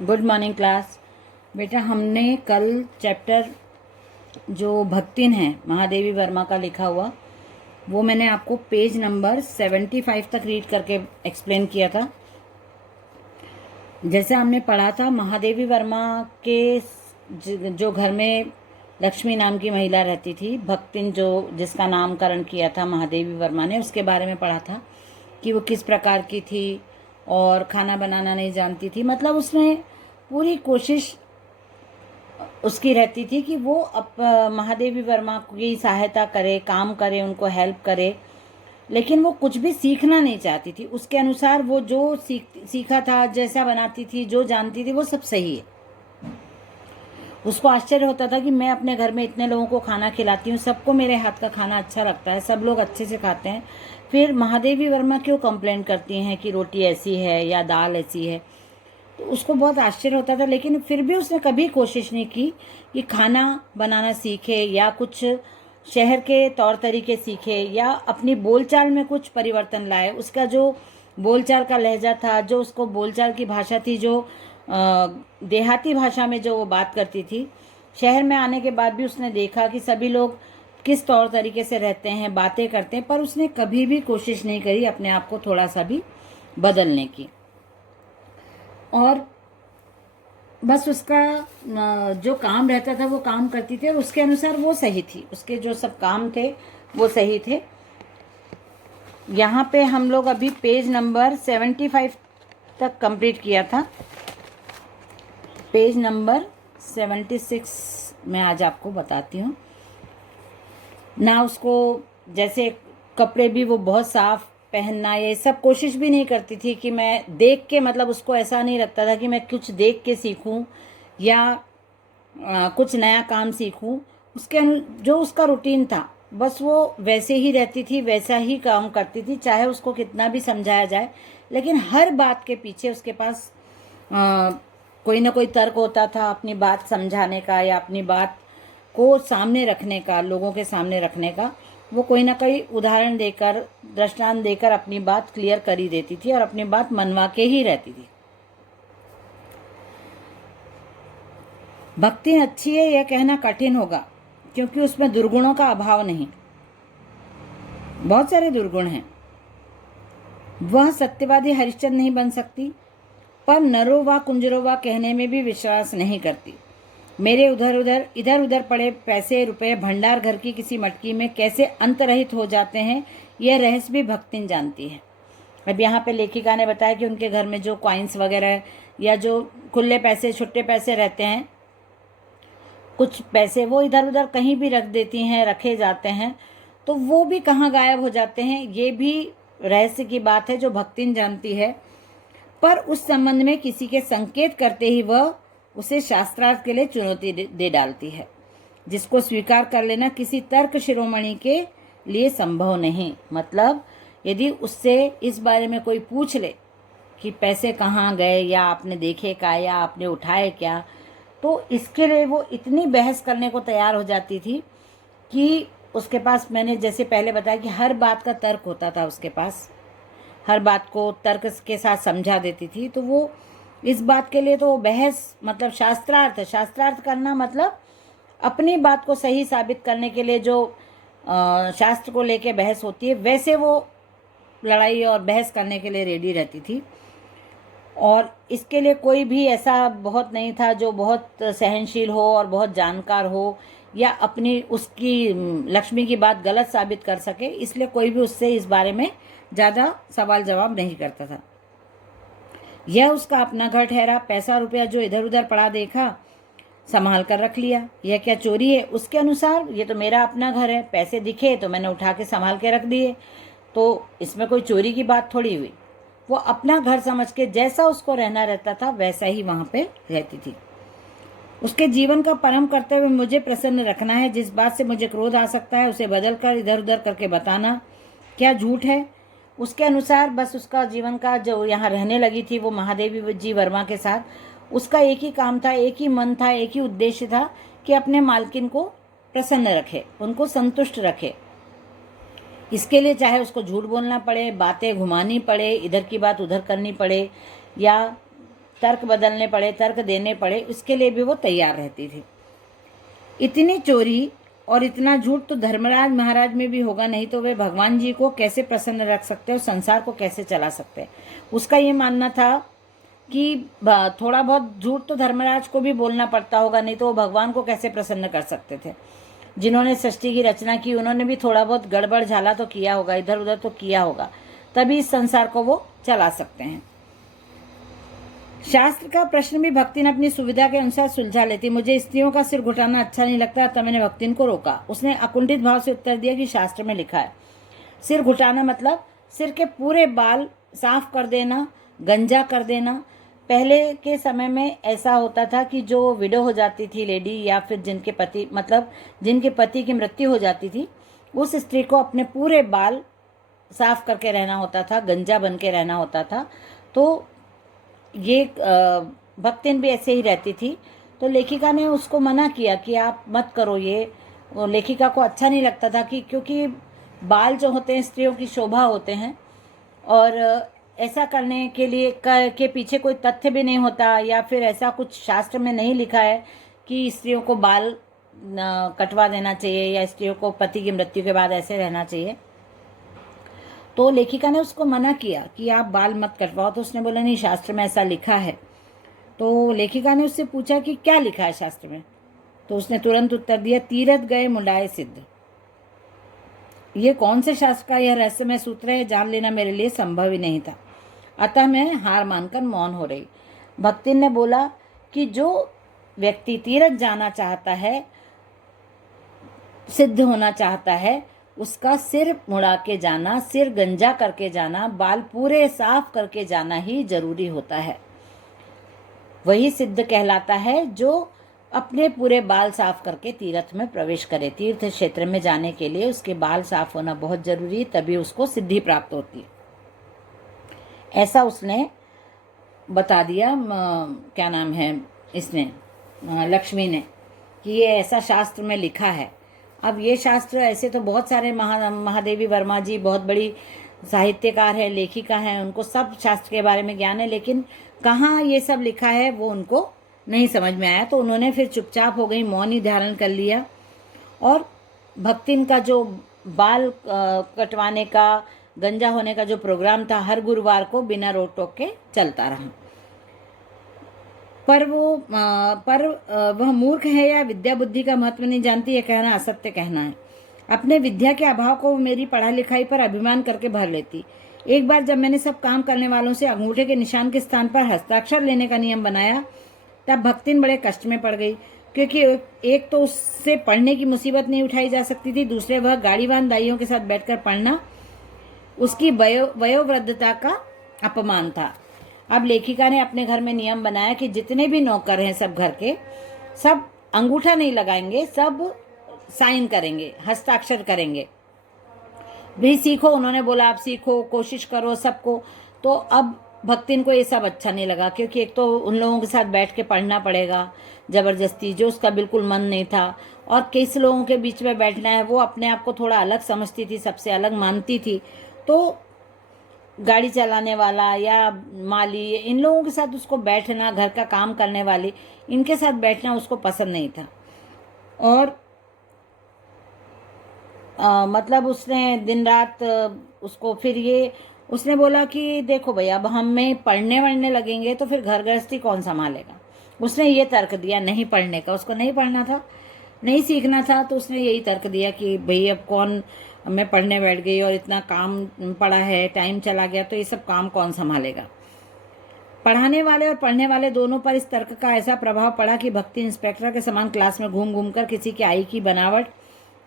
Good morning class. बेटा, हमने कल चैप्टर जो भक्तिन है महादेवी वर्मा का लिखा हुआ, वो मैंने आपको पेज नंबर 75 तक रीड करके एक्सप्लेन किया था। जैसे हमने पढ़ा था, महादेवी वर्मा के जो घर में लक्ष्मी नाम की महिला रहती थी, भक्तिन, जो जिसका नामकरण किया था महादेवी वर्मा ने, उसके बारे में पढ़ा था कि वो किस प्रकार की थी और खाना बनाना नहीं जानती थी। मतलब उसने पूरी कोशिश उसकी रहती थी कि वो महादेवी वर्मा की सहायता करे, काम करे, उनको हेल्प करे, लेकिन वो कुछ भी सीखना नहीं चाहती थी। उसके अनुसार वो जो सीखा था, जैसा बनाती थी, जो जानती थी, वो सब सही है। उसको आश्चर्य होता था कि मैं अपने घर में इतने लोगों को खाना खिलाती हूँ, सबको मेरे हाथ का खाना अच्छा लगता है, सब लोग अच्छे से खाते हैं, फिर महादेवी वर्मा क्यों कंप्लेंट करती हैं कि रोटी ऐसी है या दाल ऐसी है। तो उसको बहुत आश्चर्य होता था, लेकिन फिर भी उसने कभी कोशिश नहीं की कि खाना बनाना सीखे या कुछ शहर के तौर तरीके सीखे या अपनी बोलचाल में कुछ परिवर्तन लाए। उसका जो बोलचाल का लहजा था, जो उसको बोलचाल की भाषा थी, जो देहाती भाषा में जो वो बात करती थी, शहर में आने के बाद भी उसने देखा कि सभी लोग किस तौर तरीके से रहते हैं, बातें करते हैं, पर उसने कभी भी कोशिश नहीं करी अपने आप को थोड़ा सा भी बदलने की। और बस उसका जो काम रहता था वो काम करती थी और उसके अनुसार वो सही थी। उसके जो सब काम थे वो सही थे। यहाँ पे हम लोग अभी पेज नंबर 75 तक कंप्लीट किया था। पेज नंबर 76 मैं आज आपको बताती हूँ ना। उसको जैसे कपड़े भी वो बहुत साफ पहनना, ये सब कोशिश भी नहीं करती थी कि मैं देख के, मतलब उसको ऐसा नहीं लगता था कि मैं कुछ देख के सीखूं या कुछ नया काम सीखूं। जो उसका रूटीन था, बस वो वैसे ही रहती थी, वैसा ही काम करती थी, चाहे उसको कितना भी समझाया जाए। लेकिन हर बात के पीछे उसके पास कोई ना कोई तर्क होता था अपनी बात समझाने का या अपनी बात को सामने रखने का, लोगों के सामने रखने का। वो कोई ना कोई उदाहरण देकर, दृष्टांत देकर अपनी बात क्लियर कर ही देती थी और अपनी बात मनवा के ही रहती थी। भक्ति अच्छी है यह कहना कठिन होगा, क्योंकि उसमें दुर्गुणों का अभाव नहीं। बहुत सारे दुर्गुण हैं। वह सत्यवादी हरिश्चंद्र नहीं बन सकती, पर नरो व कुंजरो व कहने में भी विश्वास नहीं करती। मेरे इधर उधर पड़े पैसे रुपए भंडार घर की किसी मटकी में कैसे अंतरहित हो जाते हैं, यह रहस्य भी भक्तिन जानती है। अब यहाँ पे लेखिका ने बताया कि उनके घर में जो कॉइन्स वगैरह या जो खुले पैसे, छुट्टे पैसे रहते हैं, कुछ पैसे वो इधर उधर कहीं भी रख देती हैं, रखे जाते हैं, तो वो भी कहाँ गायब हो जाते हैं, ये भी रहस्य की बात है जो भक्तिन जानती है। पर उस संबंध में किसी के संकेत करते ही वह उसे शास्त्रार्थ के लिए चुनौती दे डालती है, जिसको स्वीकार कर लेना किसी तर्क शिरोमणि के लिए संभव नहीं। मतलब यदि उससे इस बारे में कोई पूछ ले कि पैसे कहाँ गए, या आपने देखे क्या, या आपने उठाए क्या, तो इसके लिए वो इतनी बहस करने को तैयार हो जाती थी कि उसके पास, मैंने जैसे पहले बताया कि हर बात का तर्क होता था उसके पास, हर बात को तर्क के साथ समझा देती थी। तो वो इस बात के लिए तो बहस, मतलब शास्त्रार्थ करना, मतलब अपनी बात को सही साबित करने के लिए जो शास्त्र को लेके बहस होती है, वैसे वो लड़ाई और बहस करने के लिए रेडी रहती थी। और इसके लिए कोई भी ऐसा बहुत नहीं था जो बहुत सहनशील हो और बहुत जानकार हो या अपनी उसकी लक्ष्मी की बात गलत साबित कर सके, इसलिए कोई भी उससे इस बारे में ज़्यादा सवाल जवाब नहीं करता था। यह उसका अपना घर ठहरा। पैसा रुपया जो इधर उधर पड़ा देखा, संभाल कर रख लिया। यह क्या चोरी है? उसके अनुसार ये तो मेरा अपना घर है, पैसे दिखे तो मैंने उठा के संभाल के रख दिए, तो इसमें कोई चोरी की बात थोड़ी हुई। वो अपना घर समझ के जैसा उसको रहना रहता था वैसा ही वहाँ पे रहती थी। उसके जीवन का परम कर्तव्य मुझे प्रसन्न रखना है। जिस बात से मुझे क्रोध आ सकता है उसे बदल कर इधर उधर करके बताना क्या झूठ है? उसके अनुसार बस उसका जीवन का जो यहाँ रहने लगी थी वो महादेवी जी वर्मा के साथ, उसका एक ही काम था, एक ही मन था, एक ही उद्देश्य था कि अपने मालकिन को प्रसन्न रखे, उनको संतुष्ट रखे। इसके लिए चाहे उसको झूठ बोलना पड़े, बातें घुमानी पड़े, इधर की बात उधर करनी पड़े, या तर्क बदलने पड़े, तर्क देने पड़े, इसके लिए भी वो तैयार रहती थी। इतनी चोरी और इतना झूठ तो धर्मराज महाराज में भी होगा, नहीं तो वे भगवान जी को कैसे प्रसन्न रख सकते और संसार को कैसे चला सकते। उसका ये मानना था कि थोड़ा बहुत झूठ तो धर्मराज को भी बोलना पड़ता होगा, नहीं तो वो भगवान को कैसे प्रसन्न कर सकते थे। जिन्होंने सृष्टि की रचना की उन्होंने भी थोड़ा बहुत गड़बड़ झाला तो किया होगा, इधर उधर तो किया होगा, तभी इस संसार को वो चला सकते हैं। शास्त्र का प्रश्न भी भक्तिन अपनी सुविधा के अनुसार सुलझा लेती। मुझे स्त्रियों का सिर घुटाना अच्छा नहीं लगता, तब मैंने भक्तिन को रोका। उसने अकुंठित भाव से उत्तर दिया कि शास्त्र में लिखा है सिर घुटाना मतलब सिर के पूरे बाल साफ कर देना, गंजा कर देना। पहले के समय में ऐसा होता था कि जो विडो हो जाती थी लेडी, या फिर जिनके पति की मृत्यु हो जाती थी, उस स्त्री को अपने पूरे बाल साफ करके रहना होता था, गंजा बन के रहना होता था। तो ये भक्तिन भी ऐसे ही रहती थी। तो लेखिका ने उसको मना किया कि आप मत करो ये। लेखिका को अच्छा नहीं लगता था कि क्योंकि बाल जो होते हैं स्त्रियों की शोभा होते हैं, और ऐसा करने के लिए के पीछे कोई तथ्य भी नहीं होता, या फिर ऐसा कुछ शास्त्र में नहीं लिखा है कि स्त्रियों को बाल कटवा देना चाहिए या स्त्रियों को पति की मृत्यु के बाद ऐसे रहना चाहिए। तो लेखिका ने उसको मना किया कि आप बाल मत कटवाओ। तो उसने बोला नहीं, शास्त्र में ऐसा लिखा है। तो लेखिका ने उससे पूछा कि क्या लिखा है शास्त्र में। तो उसने तुरंत उत्तर दिया, तीरथ गए मुंडाए सिद्ध। ये कौन से शास्त्र का यह रहस्यमय सूत्र है, जान लेना मेरे लिए संभव ही नहीं था। अतः मैं हार मानकर मौन हो रही। भक्तिन ने बोला कि जो व्यक्ति तीरथ जाना चाहता है, सिद्ध होना चाहता है, उसका सिर मुड़ा के जाना, सिर गंजा करके जाना, बाल पूरे साफ करके जाना ही जरूरी होता है। वही सिद्ध कहलाता है जो अपने पूरे बाल साफ करके तीर्थ में प्रवेश करे। तीर्थ क्षेत्र में जाने के लिए उसके बाल साफ होना बहुत जरूरी है, तभी उसको सिद्धि प्राप्त होती है। ऐसा उसने बता दिया, क्या नाम है इसने, लक्ष्मी ने, कि ये ऐसा शास्त्र में लिखा है। अब ये शास्त्र ऐसे तो बहुत सारे महादेवी वर्मा जी बहुत बड़ी साहित्यकार है, लेखिका हैं, उनको सब शास्त्र के बारे में ज्ञान है, लेकिन कहाँ ये सब लिखा है वो उनको नहीं समझ में आया। तो उन्होंने फिर चुपचाप हो गई, मौन ही धारण कर लिया, और भक्तिन का जो बाल कटवाने का, गंजा होने का जो प्रोग्राम था, हर गुरुवार को बिना रोक टोक के चलता रहा। पर वह मूर्ख है या विद्या बुद्धि का महत्व नहीं जानती, यह कहना असत्य कहना है। अपने विद्या के अभाव को मेरी पढ़ाई लिखाई पर अभिमान करके भर लेती। एक बार जब मैंने सब काम करने वालों से अंगूठे के निशान के स्थान पर हस्ताक्षर लेने का नियम बनाया, तब भक्तिन बड़े कष्ट में पड़ गई, क्योंकि एक तो उससे पढ़ने की मुसीबत नहीं उठाई जा सकती थी, दूसरे वह गाड़ीवान दाइयों के साथ बैठकर पढ़ना उसकी वयोवृद्धता का अपमान था। अब लेखिका ने अपने घर में नियम बनाया कि जितने भी नौकर हैं सब घर के, सब अंगूठा नहीं लगाएंगे, सब साइन करेंगे, हस्ताक्षर करेंगे। भी सीखो, उन्होंने बोला आप सीखो, कोशिश करो सबको। तो अब भक्तिन को ये सब अच्छा नहीं लगा, क्योंकि एक तो उन लोगों के साथ बैठ के पढ़ना पड़ेगा ज़बरदस्ती, जो उसका बिल्कुल मन नहीं था, और किस लोगों के बीच में बैठना है, वो अपने आप को थोड़ा अलग समझती थी, सबसे अलग मानती थी। तो गाड़ी चलाने वाला या माली, इन लोगों के साथ उसको बैठना, घर का काम करने वाली, इनके साथ बैठना उसको पसंद नहीं था। और मतलब उसने दिन रात उसको, फिर ये उसने बोला कि देखो भैया, अब हमें पढ़ने वढ़ने लगेंगे तो फिर घर गृहस्थी कौन संभालेगा। उसने ये तर्क दिया नहीं पढ़ने का, उसको नहीं पढ़ना था, नहीं सीखना था, तो उसने यही तर्क दिया कि भाई अब कौन, मैं पढ़ने बैठ गई और इतना काम पड़ा है, टाइम चला गया, तो ये सब काम कौन संभालेगा। पढ़ाने वाले और पढ़ने वाले दोनों पर इस तर्क का ऐसा प्रभाव पड़ा कि भक्ति इंस्पेक्टर के समान क्लास में घूम घूम कर किसी की आई की बनावट,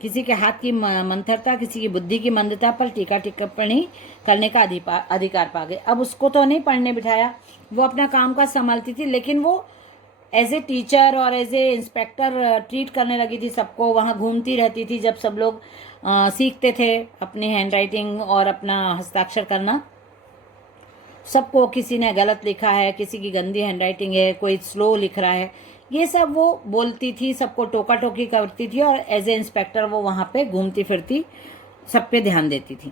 किसी के हाथ की मंथरता, किसी की बुद्धि की मंदता पर टीका टिप्पणी करने का अधिकार पा गए। अब उसको तो नहीं पढ़ने बिठाया, वो अपना काम काज संभालती थी, लेकिन वो एज ए टीचर और एज ए इंस्पेक्टर ट्रीट करने लगी थी सबको। वहाँ घूमती रहती थी जब सब लोग सीखते थे अपनी हैंड राइटिंग और अपना हस्ताक्षर करना। सबको किसी ने गलत लिखा है, किसी की गंदी हैंड राइटिंग है, कोई स्लो लिख रहा है, ये सब वो बोलती थी, सबको टोका टोकी करती थी, और एज ए इंस्पेक्टर वो वहाँ पे घूमती फिरती सब पे ध्यान देती थी।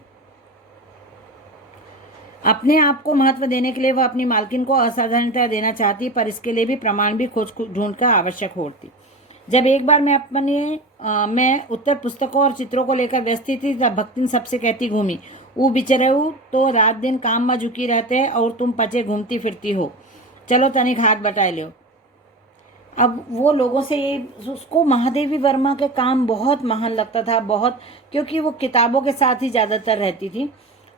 अपने आप को महत्व देने के लिए वह अपनी मालकिन को असाधारणता देना चाहती, पर इसके लिए भी प्रमाण भी खोज ढूंढकर आवश्यक होती। जब एक बार मैं उत्तर पुस्तकों और चित्रों को लेकर व्यस्त थी, तब भक्तिन सबसे कहती घूमी, वो बिचरऊ तो रात दिन काम में झुकी रहते हैं और तुम पचे घूमती फिरती हो, चलो तनिक हाथ बटाए लो। अब वो लोगों से ये, उसको महादेवी वर्मा के काम बहुत महान लगता था, बहुत, क्योंकि वो किताबों के साथ ही ज़्यादातर रहती थी,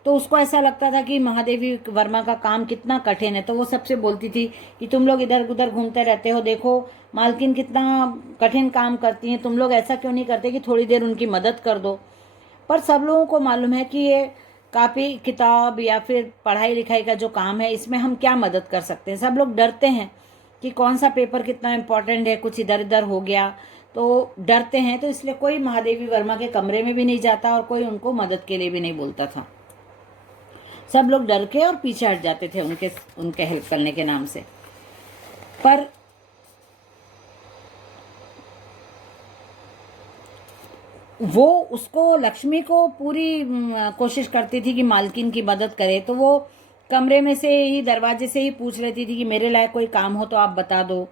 तो उसको ऐसा लगता था कि महादेवी वर्मा का काम कितना कठिन है। तो वो सबसे बोलती थी कि तुम लोग इधर उधर घूमते रहते हो, देखो मालकिन कितना कठिन काम करती हैं, तुम लोग ऐसा क्यों नहीं करते कि थोड़ी देर उनकी मदद कर दो। पर सब लोगों को मालूम है कि ये कापी किताब या फिर पढ़ाई लिखाई का जो काम है, इसमें हम क्या मदद कर सकते हैं। सब लोग डरते हैं कि कौन सा पेपर कितना इम्पोर्टेंट है, कुछ इधर उधर हो गया तो डरते हैं, तो इसलिए कोई महादेवी वर्मा के कमरे में भी नहीं जाता और कोई उनको मदद के लिए भी नहीं बोलता था। सब लोग डर के और पीछे हट जाते थे उनके हेल्प करने के नाम से। पर वो उसको, लक्ष्मी को पूरी कोशिश करती थी कि मालकिन की मदद करे, तो वो कमरे में से ही, दरवाजे से ही पूछ लेती थी कि मेरे लायक कोई काम हो तो आप बता दो।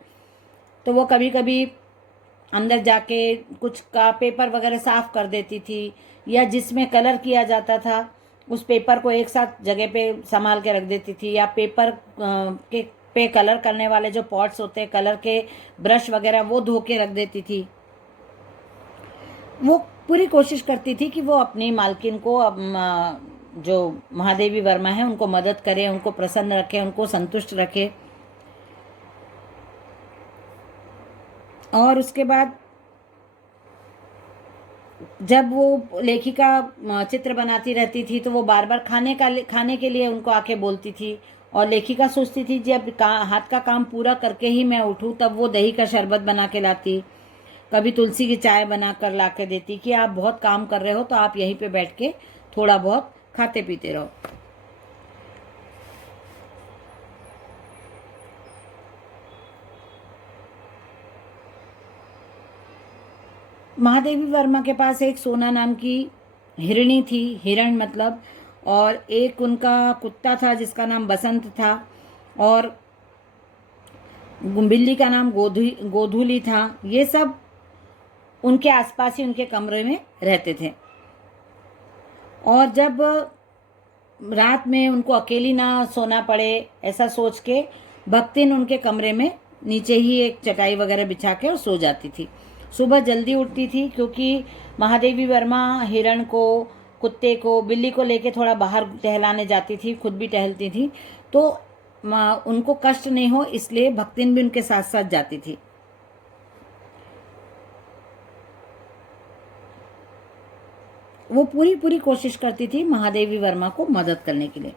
तो वो कभी कभी अंदर जाके कुछ का पेपर वगैरह साफ कर देती थी, या जिसमें कलर किया जाता था उस पेपर को एक साथ जगह पे संभाल के रख देती थी, या पेपर के पे कलर करने वाले जो पॉट्स होते हैं, कलर के ब्रश वगैरह, वो धो के रख देती थी। वो पूरी कोशिश करती थी कि वो अपनी मालकिन को, जो महादेवी वर्मा है, उनको मदद करे, उनको प्रसन्न रखे, उनको संतुष्ट रखे। और उसके बाद जब वो लेखिका चित्र बनाती रहती थी, तो वो बार बार खाने के लिए उनको आके बोलती थी, और लेखिका सोचती थी जब हाथ का काम पूरा करके ही मैं उठूं, तब वो दही का शरबत बना के लाती, कभी तुलसी की चाय बना कर ला के देती कि आप बहुत काम कर रहे हो तो आप यहीं पे बैठ के थोड़ा बहुत खाते पीते रहो। महादेवी वर्मा के पास एक सोना नाम की हिरणी थी, हिरण मतलब, और एक उनका कुत्ता था जिसका नाम बसंत था, और बिल्ली का नाम गोधूली था। ये सब उनके आसपास ही उनके कमरे में रहते थे। और जब रात में उनको अकेली ना सोना पड़े, ऐसा सोच के भक्तिन उनके कमरे में नीचे ही एक चटाई वगैरह बिछा के और सो जाती थी। सुबह जल्दी उठती थी, क्योंकि महादेवी वर्मा हिरण को, कुत्ते को, बिल्ली को लेके थोड़ा बाहर टहलाने जाती थी, खुद भी टहलती थी, तो उनको कष्ट नहीं हो इसलिए भक्तिन भी उनके साथ साथ जाती थी। वो पूरी कोशिश करती थी महादेवी वर्मा को मदद करने के लिए।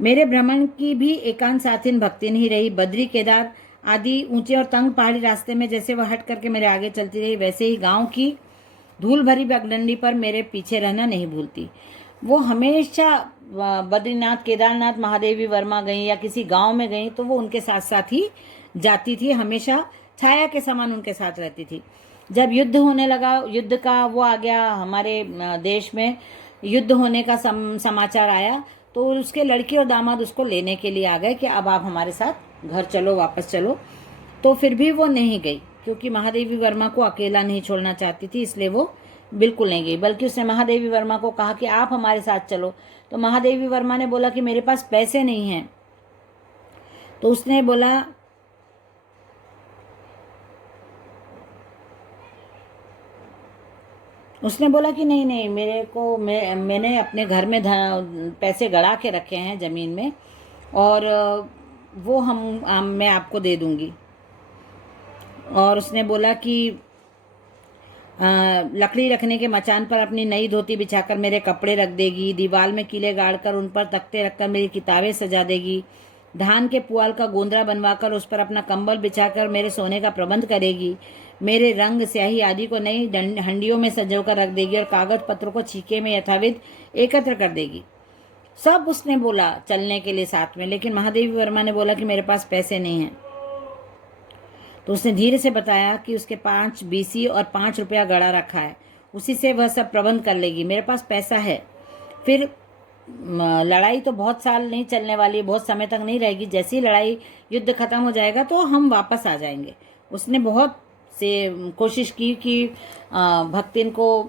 मेरे भ्रमण की भी एकांत साथिन भक्तिन ही रही। बद्री, केदार आदि ऊंचे और तंग पहाड़ी रास्ते में जैसे वह हट करके मेरे आगे चलती रही, वैसे ही गांव की धूल भरी पगडंडी पर मेरे पीछे रहना नहीं भूलती। वो हमेशा बद्रीनाथ, केदारनाथ, महादेवी वर्मा गई या किसी गांव में गई तो वो उनके साथ साथ ही जाती थी, हमेशा छाया के समान उनके साथ रहती थी। जब युद्ध होने लगा, युद्ध का वो आ गया, हमारे देश में युद्ध होने का समाचार आया, तो उसके लड़की और दामाद उसको लेने के लिए आ गए कि अब आप हमारे साथ घर चलो, वापस चलो। तो फिर भी वो नहीं गई, क्योंकि महादेवी वर्मा को अकेला नहीं छोड़ना चाहती थी, इसलिए वो बिल्कुल नहीं गई। बल्कि उसने महादेवी वर्मा को कहा कि आप हमारे साथ चलो। तो महादेवी वर्मा ने बोला कि मेरे पास पैसे नहीं हैं। तो उसने बोला कि नहीं नहीं, मैंने अपने घर में पैसे गड़ा के रखे हैं ज़मीन में, और वो मैं आपको दे दूंगी। और उसने बोला कि लकड़ी रखने के मचान पर अपनी नई धोती बिछाकर मेरे कपड़े रख देगी, दीवार में कीले गाड़कर उन पर तख्ते रखकर मेरी किताबें सजा देगी, धान के पुआल का गोंदरा बनवाकर उस पर अपना कंबल बिछाकर मेरे सोने का प्रबंध करेगी, मेरे रंग, स्याही आदि को नई हंडियों में सजोकर रख देगी, और कागज पत्रों को छीके में यथाविध एकत्र कर देगी। सब उसने बोला चलने के लिए साथ में, लेकिन महादेवी वर्मा ने बोला कि मेरे पास पैसे नहीं हैं। तो उसने धीरे से बताया कि उसके 5 बीसी और 5 रुपया गड़ा रखा है, उसी से वह सब प्रबंध कर लेगी, मेरे पास पैसा है। फिर लड़ाई तो बहुत साल नहीं चलने वाली, बहुत समय तक नहीं रहेगी। जैसे ही लड़ाई युद्ध खत्म हो जाएगा तो हम वापस आ जाएंगे। उसने बहुत से कोशिश की कि भक्तिन को,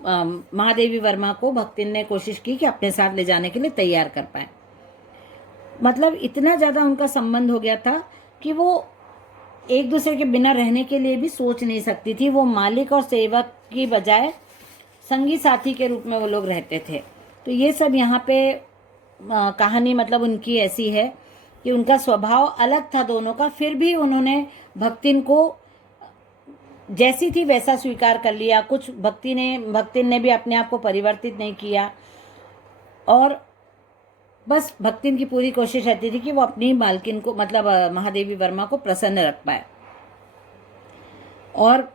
महादेवी वर्मा को भक्तिन ने कोशिश की कि अपने साथ ले जाने के लिए तैयार कर पाए। मतलब इतना ज़्यादा उनका संबंध हो गया था कि वो एक दूसरे के बिना रहने के लिए भी सोच नहीं सकती थी। वो मालिक और सेवक की बजाय संगी साथी के रूप में वो लोग रहते थे। तो ये सब यहाँ पे कहानी मतलब उनकी ऐसी है कि उनका स्वभाव अलग था दोनों का, फिर भी उन्होंने भक्तिन को जैसी थी वैसा स्वीकार कर लिया। कुछ भक्तिन ने भी अपने आप को परिवर्तित नहीं किया, और बस भक्तिन की पूरी कोशिश रहती थी कि वो अपनी मालकिन को, मतलब महादेवी वर्मा को प्रसन्न रख पाए। और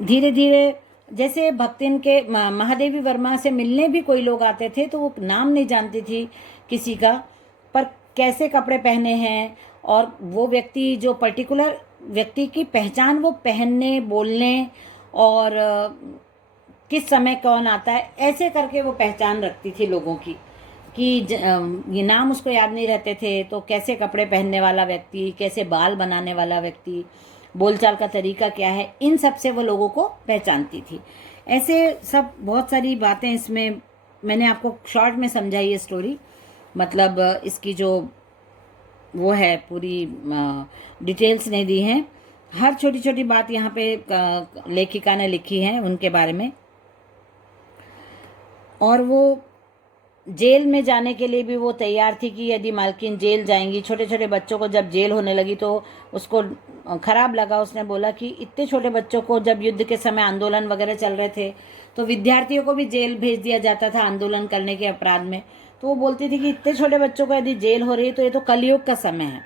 धीरे धीरे जैसे भक्तिन के महादेवी वर्मा से मिलने भी कोई लोग आते थे तो वो नाम नहीं जानती थी किसी का, पर कैसे कपड़े पहने हैं और वो व्यक्ति, जो पर्टिकुलर व्यक्ति की पहचान वो पहनने, बोलने और किस समय कौन आता है, ऐसे करके वो पहचान रखती थी लोगों की, कि ये नाम उसको याद नहीं रहते थे तो कैसे कपड़े पहनने वाला व्यक्ति, कैसे बाल बनाने वाला व्यक्ति, बोलचाल का तरीका क्या है, इन सब से वो लोगों को पहचानती थी। ऐसे सब बहुत सारी बातें इसमें मैंने आपको शॉर्ट में समझाई है स्टोरी। मतलब इसकी जो वो है पूरी डिटेल्स नहीं दी हैं, हर छोटी छोटी बात यहाँ पे लेखिका ने लिखी है उनके बारे में। और वो जेल में जाने के लिए भी वो तैयार थी कि यदि मालकिन जेल जाएंगी, छोटे छोटे बच्चों को जब जेल होने लगी तो उसको खराब लगा। उसने बोला कि इतने छोटे बच्चों को, जब युद्ध के समय आंदोलन वगैरह चल रहे थे तो विद्यार्थियों को भी जेल भेज दिया जाता था आंदोलन करने के अपराध में। तो वो बोलती थी कि इतने छोटे बच्चों को यदि जेल हो रही है तो ये तो कलयुग का समय है।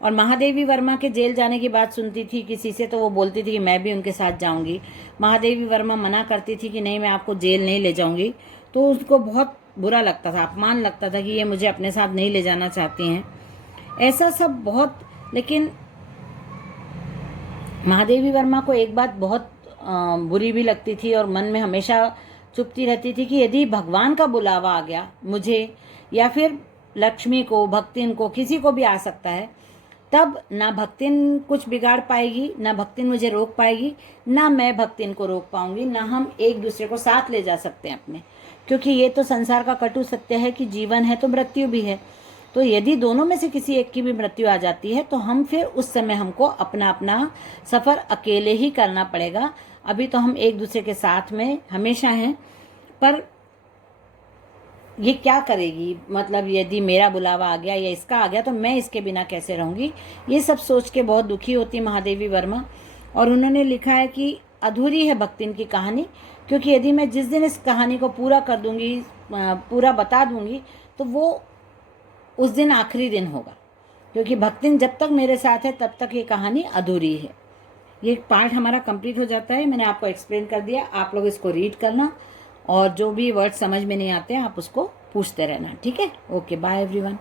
और महादेवी वर्मा के जेल जाने की बात सुनती थी किसी से तो वो बोलती थी कि मैं भी उनके साथ जाऊंगी। महादेवी वर्मा मना करती थी कि नहीं, मैं आपको जेल नहीं ले जाऊंगी। तो उसको बहुत बुरा लगता था, अपमान लगता था कि ये मुझे अपने साथ नहीं ले जाना चाहती हैं, ऐसा सब बहुत। लेकिन महादेवी वर्मा को एक बात बहुत बुरी भी लगती थी और मन में हमेशा चुपती रहती थी कि यदि भगवान का बुलावा आ गया मुझे, या फिर लक्ष्मी को, भक्तिन को, किसी को भी आ सकता है, तब ना भक्तिन कुछ बिगाड़ पाएगी, ना भक्तिन मुझे रोक पाएगी, ना मैं भक्तिन को रोक पाऊंगी, ना हम एक दूसरे को साथ ले जा सकते हैं अपने। क्योंकि ये तो संसार का कटु सत्य है कि जीवन है तो मृत्यु भी है। तो यदि दोनों में से किसी एक की भी मृत्यु आ जाती है तो हम फिर उस समय हमको अपना अपना सफ़र अकेले ही करना पड़ेगा। अभी तो हम एक दूसरे के साथ में हमेशा हैं, पर ये क्या करेगी, मतलब यदि मेरा बुलावा आ गया या इसका आ गया तो मैं इसके बिना कैसे रहूँगी। ये सब सोच के बहुत दुखी होती महादेवी वर्मा। और उन्होंने लिखा है कि अधूरी है भक्तिन की कहानी, क्योंकि यदि मैं जिस दिन इस कहानी को पूरा कर दूंगी, पूरा बता दूंगी, तो वो उस दिन आखिरी दिन होगा। क्योंकि भक्तिन जब तक मेरे साथ है तब तक ये कहानी अधूरी है। ये पार्ट हमारा कंप्लीट हो जाता है। मैंने आपको एक्सप्लेन कर दिया, आप लोग इसको रीड करना और जो भी वर्ड समझ में नहीं आते हैं आप उसको पूछते रहना, ठीक है। Okay, bye everyone.